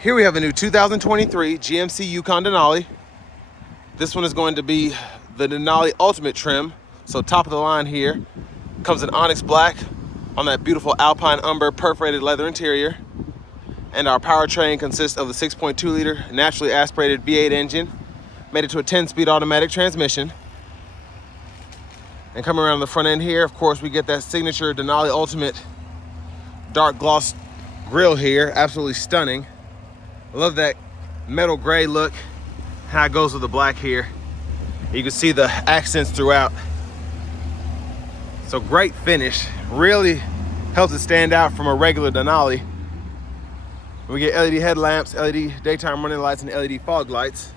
Here we have a new 2023 GMC Yukon Denali. This one is going to be the Denali Ultimate trim. So top of the line here. Comes in onyx black on that beautiful alpine umber perforated leather interior. And our powertrain consists of a 6.2 liter naturally aspirated V8 engine. Made it to a 10-speed automatic transmission. And coming around the front end here, of course, we get that signature Denali Ultimate dark gloss grille here. Absolutely stunning. I love that metal gray look, how it goes with the black here. You can see the accents throughout. So great finish. Really helps it stand out from a regular Denali. We get LED headlamps, LED daytime running lights, and LED fog lights.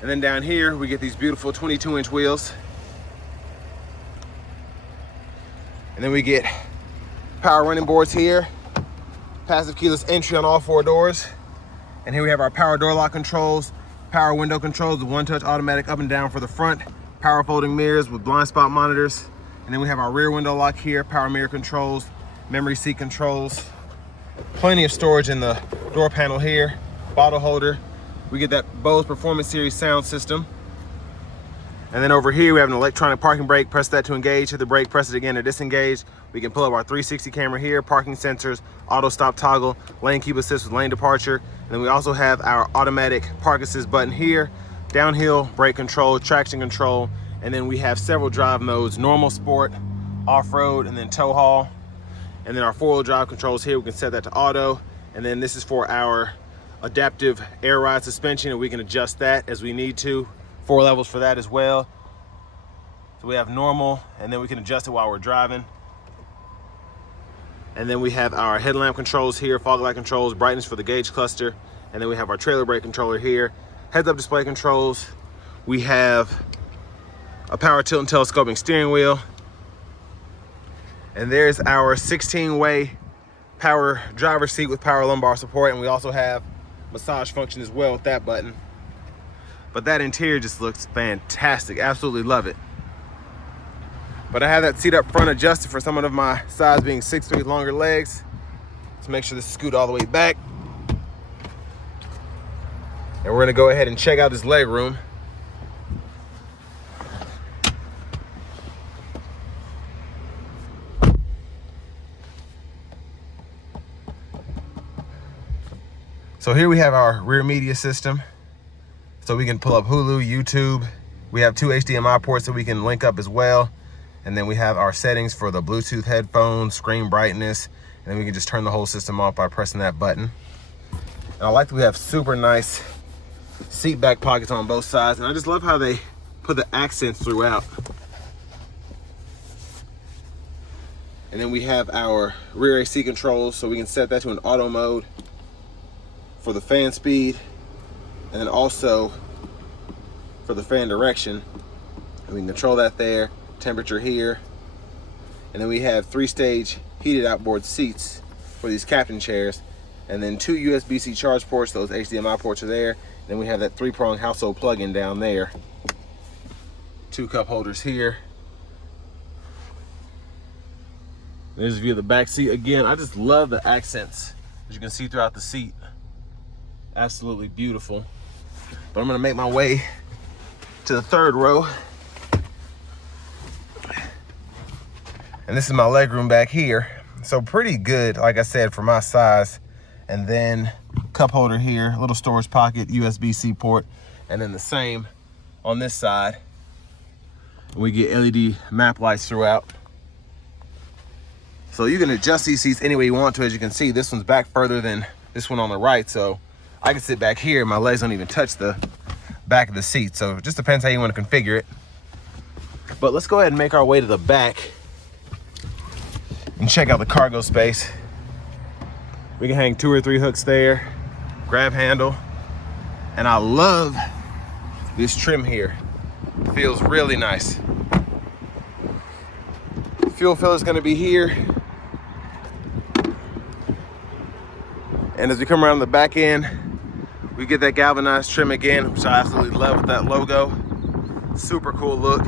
And then down here, we get these beautiful 22-inch wheels. And then we get power running boards here, passive keyless entry on all 4 doors. And here we have our power door lock controls, power window controls with one-touch automatic up and down for the front, power folding mirrors with blind spot monitors. And then we have our rear window lock here, power mirror controls, memory seat controls. Plenty of storage in the door panel here, bottle holder. We get that Bose Performance Series sound system. And then over here we have an electronic parking brake. Press that to engage, hit the brake, press it again to disengage. We can pull up our 360 camera here, parking sensors, auto stop toggle, lane keep assist with lane departure. And then we also have our automatic park assist button here, downhill brake control, traction control. And then we have several drive modes, normal, sport, off-road, and then tow haul. And then our 4-wheel drive controls here, we can set that to auto. And then this is for our adaptive air ride suspension, and we can adjust that as we need to. 4 levels for that as well. So we have normal, and then we can adjust it while we're driving. And then we have our headlamp controls here, fog light controls, brightness for the gauge cluster. And then we have our trailer brake controller here, heads-up display controls. We have a power tilt and telescoping steering wheel. And there's our 16-way power driver's seat with power lumbar support. And we also have massage function as well with that button. But that interior just looks fantastic. Absolutely love it. But I have that seat up front adjusted for someone of my size, being 6'3", longer legs. Let's make sure this is scooted all the way back. And we're gonna go ahead and check out this leg room. So here we have our rear media system. So we can pull up Hulu, YouTube. We have 2 HDMI ports that we can link up as well. And then we have our settings for the Bluetooth headphones, screen brightness, and then we can just turn the whole system off by pressing that button. And I like that we have super nice seat back pockets on both sides. And I just love how they put the accents throughout. And then we have our rear AC controls, so we can set that to an auto mode for the fan speed, and then also for the fan direction. And we can control that there, temperature here. And then we have 3-stage heated outboard seats for these captain chairs. And then 2 USB-C charge ports, those HDMI ports are there. And then we have that 3-prong household plug-in down there. 2 cup holders here. There's a view of the back seat. Again, I just love the accents, as you can see throughout the seat. Absolutely beautiful. But I'm gonna make my way to the 3rd row. And this is my legroom back here. So pretty good, like I said, for my size. And then cup holder here, little storage pocket, USB-C port. And then the same on this side. We get LED map lights throughout. So you can adjust these seats any way you want to. As you can see, this one's back further than this one on the right. So I can sit back here, my legs don't even touch the back of the seat. So it just depends how you want to configure it. But let's go ahead and make our way to the back and check out the cargo space. We can hang 2 or 3 hooks there, grab handle. And I love this trim here. It feels really nice. Fuel filler is gonna be here. And as we come around the back end, we get that galvanized trim again, which I absolutely love with that logo. Super cool look.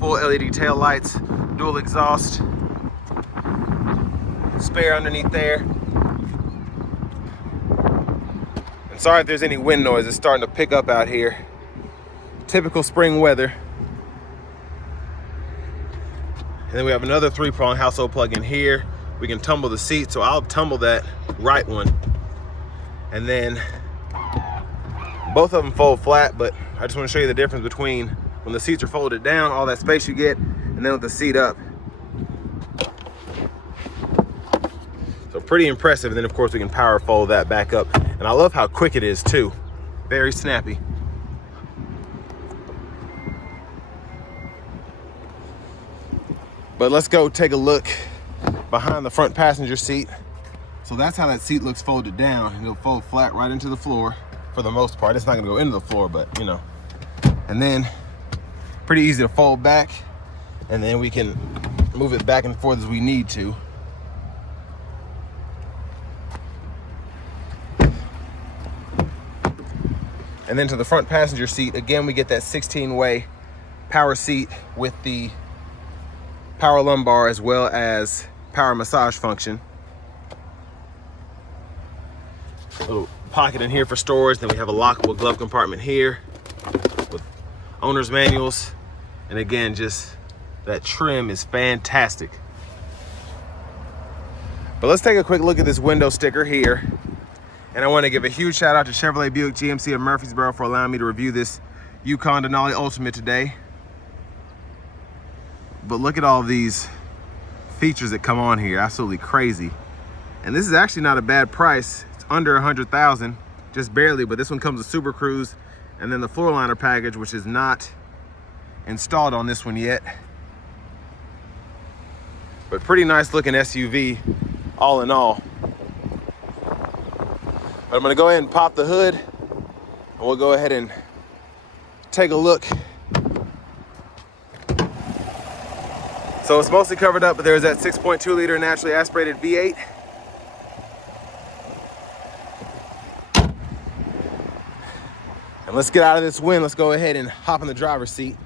Full LED tail lights, dual exhaust, spare underneath there. Sorry if there's any wind noise, it's starting to pick up out here. Typical spring weather. And then we have another 3-prong household plug in here. We can tumble the seat, so I'll tumble that right one. And then both of them fold flat, but I just want to show you the difference between when the seats are folded down, all that space you get, and then with the seat up. So pretty impressive. And then of course we can power fold that back up. And I love how quick it is too. Very snappy. But let's go take a look behind the front passenger seat. So that's how that seat looks folded down. It'll fold flat right into the floor for the most part. It's not gonna go into the floor, but you know. And then pretty easy to fold back. And then we can move it back and forth as we need to. And then to the front passenger seat, again, we get that 16-way power seat with the power lumbar as well as power massage function. A little pocket in here for storage. Then we have a lockable glove compartment here with owner's manuals. And again, just that trim is fantastic. But let's take a quick look at this window sticker here. And I want to give a huge shout out to Chevrolet Buick GMC of Murfreesboro for allowing me to review this Yukon Denali Ultimate today. But look at all these features that come on here, absolutely crazy. And this is actually not a bad price. It's under 100,000, just barely, but this one comes with SuperCruise and then the floor liner package, which is not installed on this one yet. But pretty nice looking SUV all in all. But I'm gonna go ahead and pop the hood and we'll go ahead and take a look. So it's mostly covered up, but there's that 6.2 liter naturally aspirated V8. And let's get out of this wind. Let's go ahead and hop in the driver's seat.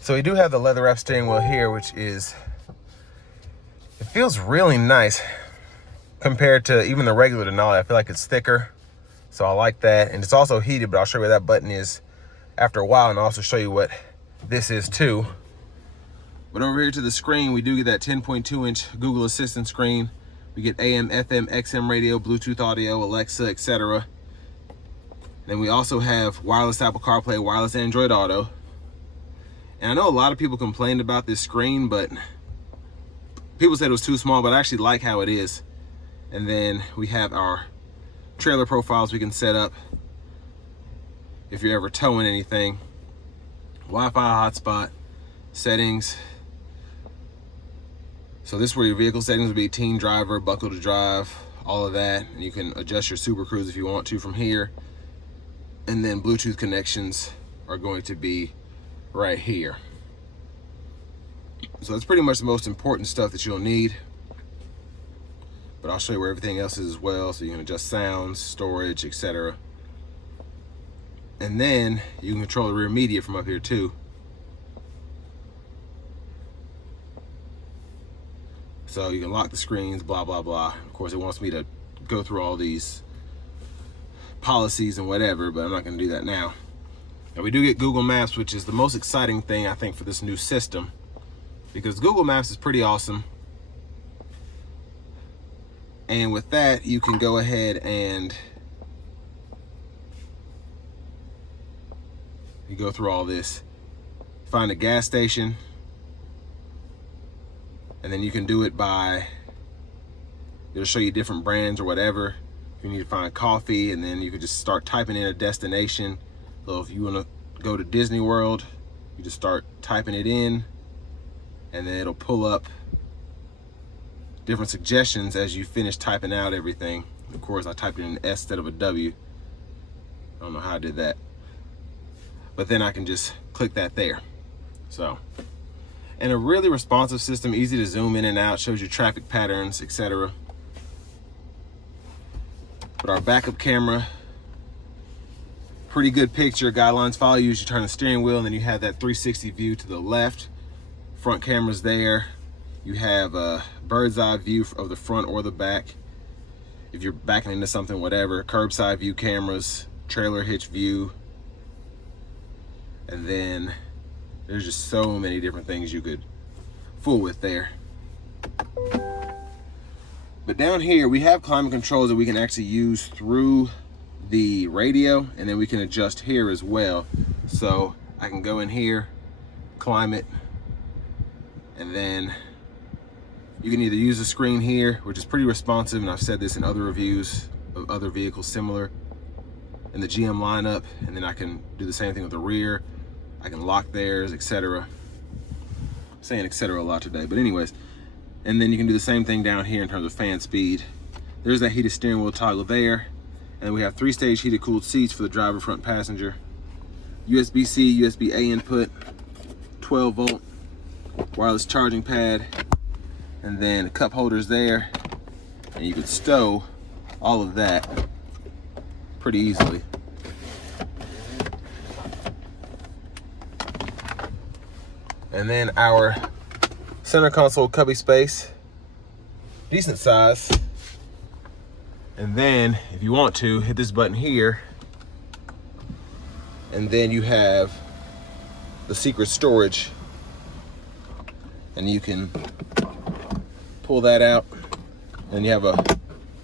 So we do have the leather wrap steering wheel here, which is, it feels really nice compared to even the regular Denali. I feel like it's thicker, so I like that. And it's also heated, but I'll show you where that button is after a while, and I'll also show you what this is too. But over here to the screen, we do get that 10.2-inch Google Assistant screen. We get AM, FM, XM radio, Bluetooth audio, Alexa, etc. Then we also have wireless Apple CarPlay, wireless Android Auto. And I know a lot of people complained about this screen, but people said it was too small, but I actually like how it is. And then we have our trailer profiles we can set up if you're ever towing anything. Wi-Fi hotspot, settings. So this is where your vehicle settings would be: teen driver, buckle to drive, all of that. And you can adjust your SuperCruise if you want to from here. And then Bluetooth connections are going to be right here. So that's pretty much the most important stuff that you'll need. But I'll show you where everything else is as well. So you can adjust sounds, storage, etc. And then you can control the rear media from up here too. So you can lock the screens, blah, blah, blah. Of course, it wants me to go through all these policies and whatever, but I'm not gonna do that now. And we do get Google Maps, which is the most exciting thing, I think, for this new system, because Google Maps is pretty awesome. And with that, you can go ahead and you go through all this, find a gas station, and then you can do it by, it'll show you different brands or whatever. If you need to find coffee, and then you can just start typing in a destination. So if you want to go to Disney World, you just start typing it in, and then it'll pull up different suggestions as you finish typing out everything. Of course, I typed in an S instead of a W. I don't know how I did that. But then I can just click that there. So, and a really responsive system, easy to zoom in and out, shows you traffic patterns, etc. But our backup camera, pretty good picture. Guidelines follow you as you turn the steering wheel, and then you have that 360 view to the left. Front camera's there. You have a bird's eye view of the front or the back. If you're backing into something, whatever, curbside view cameras, trailer hitch view. And then there's just so many different things you could fool with there. But down here, we have climate controls that we can actually use through the radio, and then we can adjust here as well. So I can go in here, climate, and then you can either use the screen here, which is pretty responsive, and I've said this in other reviews of other vehicles similar in the GM lineup, and then I can do the same thing with the rear. I can lock theirs, etc. I'm saying etc. a lot today, but anyways. And then you can do the same thing down here in terms of fan speed. There's that heated steering wheel toggle there. And then we have 3-stage heated cooled seats for the driver, front passenger. USB-C, USB-A input, 12-volt wireless charging pad, and then cup holders there. And you can stow all of that pretty easily. And then our center console cubby space, decent size. And then if you want to, hit this button here, and then you have the secret storage, and you can pull that out, and you have a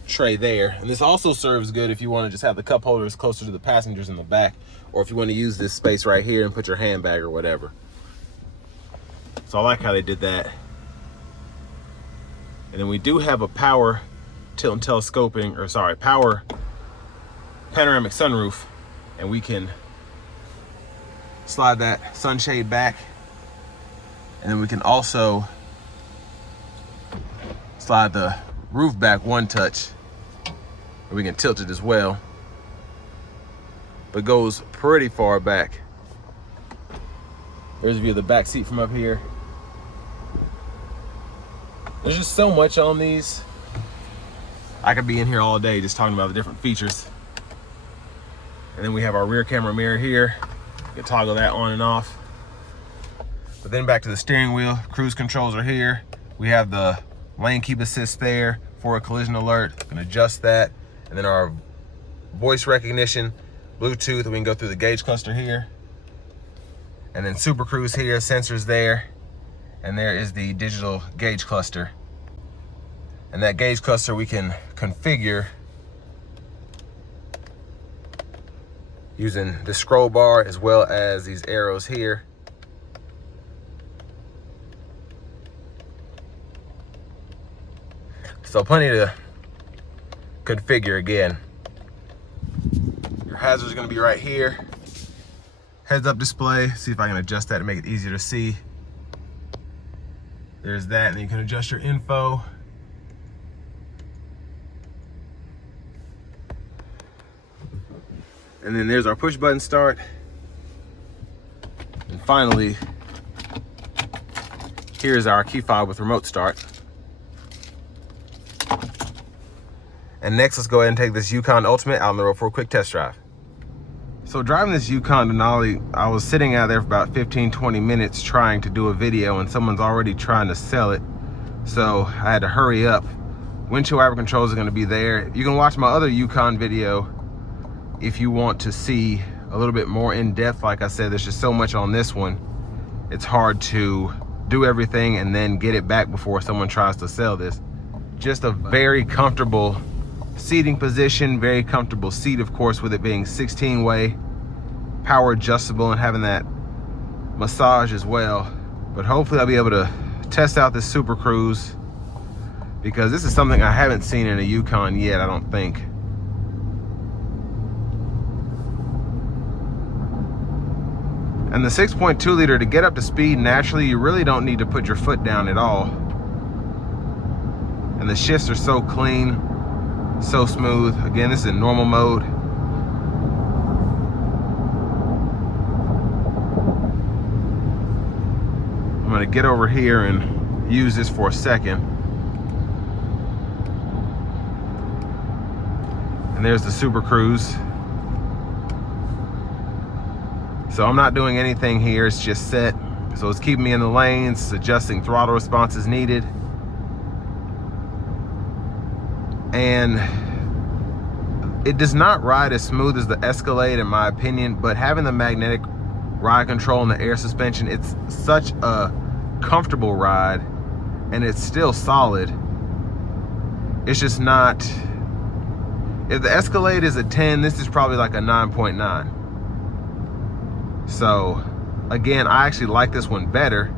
tray there. And this also serves good if you want to just have the cup holders closer to the passengers in the back, or if you want to use this space right here and put your handbag or whatever. So I like how they did that. And then we do have a power tilt and telescoping, or sorry, power panoramic sunroof, and we can slide that sunshade back, and then we can also slide the roof back one touch, and we can tilt it as well, but goes pretty far back. There's a view of the back seat from up here. There's just so much on these. I could be in here all day just talking about the different features. And then we have our rear camera mirror here. You can toggle that on and off. But then back to the steering wheel. Cruise controls are here. We have the lane keep assist there for a collision alert. You can adjust that. And then our voice recognition, Bluetooth, we can go through the gauge cluster here. And then SuperCruise here, sensors there. And there is the digital gauge cluster. And that gauge cluster we can configure using the scroll bar as well as these arrows here. So plenty to configure again. Your hazards are gonna be right here. Heads up display, see if I can adjust that to make it easier to see. There's that, and then you can adjust your info. And then there's our push button start. And finally, here's our key fob with remote start. And next, let's go ahead and take this Yukon Ultimate out on the road for a quick test drive. So driving this Yukon Denali, I was sitting out there for about 15-20 minutes trying to do a video, and someone's already trying to sell it. So I had to hurry up. Windshield wiper controls are gonna be there. You can watch my other Yukon video if you want to see a little bit more in depth. Like I said, there's just so much on this one. It's hard to do everything and then get it back before someone tries to sell this. Just a very comfortable seating position, very comfortable seat, of course, with it being 16-way, power adjustable, and having that massage as well. But hopefully I'll be able to test out this SuperCruise, because this is something I haven't seen in a Yukon yet, I don't think. And the 6.2 liter, to get up to speed naturally, you really don't need to put your foot down at all. And the shifts are so clean, so smooth. Again, this is in normal mode. I'm gonna get over here and use this for a second. And there's the SuperCruise. So I'm not doing anything here, it's just set. So it's keeping me in the lanes, it's adjusting throttle response as needed. And it does not ride as smooth as the Escalade in my opinion, but having the magnetic ride control and the air suspension, it's such a comfortable ride, and it's still solid. It's just not, if the Escalade is a 10, this is probably like a 9.9. So again, I actually like this one better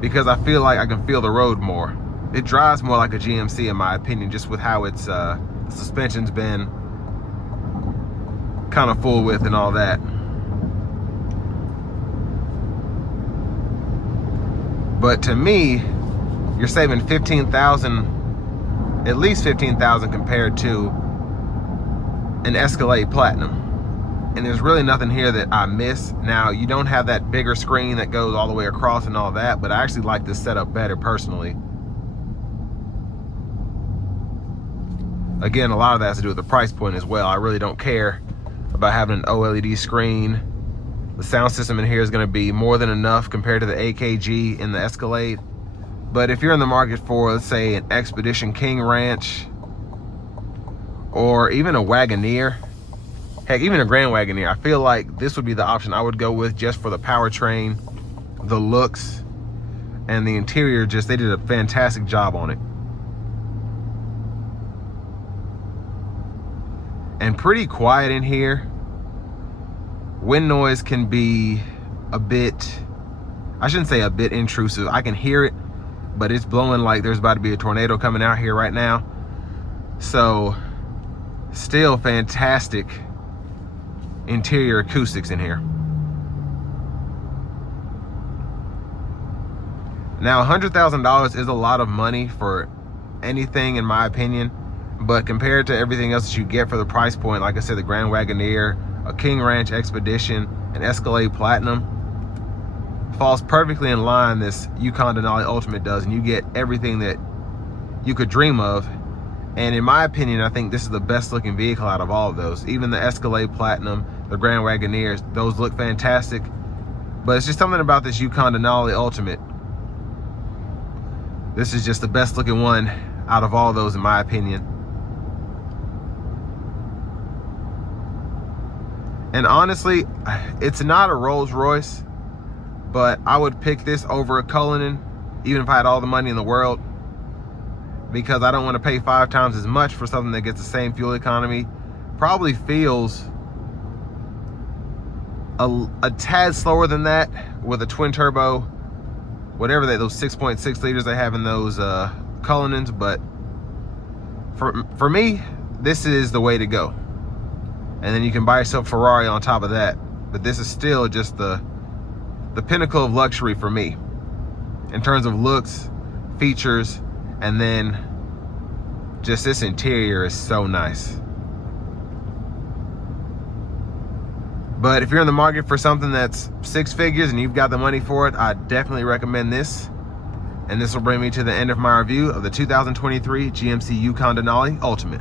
because I feel like I can feel the road more. It drives more like a GMC in my opinion, just with how its suspension's been kind of full width and all that. But to me, you're saving 15,000, at least 15,000 compared to an Escalade Platinum. And there's really nothing here that I miss. Now, you don't have that bigger screen that goes all the way across and all that, but I actually like this setup better personally. Again, a lot of that has to do with the price point as well. I really don't care about having an OLED screen. The sound system in here is going to be more than enough compared to the AKG in the Escalade. But if you're in the market for, let's say, an Expedition King Ranch or even a Wagoneer, heck, even a Grand Wagoneer, I feel like this would be the option I would go with just for the powertrain, the looks, and the interior. Just, they did a fantastic job on it. And pretty quiet in here. Wind noise can be a bit, I shouldn't say a bit intrusive. I can hear it, but it's blowing like there's about to be a tornado coming out here right now. So still fantastic interior acoustics in here. Now, $100,000 is a lot of money for anything in my opinion, but compared to everything else that you get for the price point, like I said, the Grand Wagoneer, a King Ranch Expedition, an Escalade Platinum, falls perfectly in line this Yukon Denali Ultimate does, and you get everything that you could dream of. And in my opinion, I think this is the best looking vehicle out of all of those. Even the Escalade Platinum, the Grand Wagoneers, those look fantastic, but it's just something about this Yukon Denali Ultimate. This is just the best looking one out of all those in my opinion. And honestly, it's not a Rolls Royce, but I would pick this over a Cullinan, even if I had all the money in the world, because I don't want to pay 5 times as much for something that gets the same fuel economy. Probably feels a tad slower than that with a twin turbo, whatever those 6.6 liters they have in those Cullinans. But for me, this is the way to go. And then you can buy yourself a Ferrari on top of that. But this is still just the pinnacle of luxury for me in terms of looks, features, and then just this interior is so nice. But if you're in the market for something that's 6 figures and you've got the money for it, I definitely recommend this. And this will bring me to the end of my review of the 2023 GMC Yukon Denali Ultimate.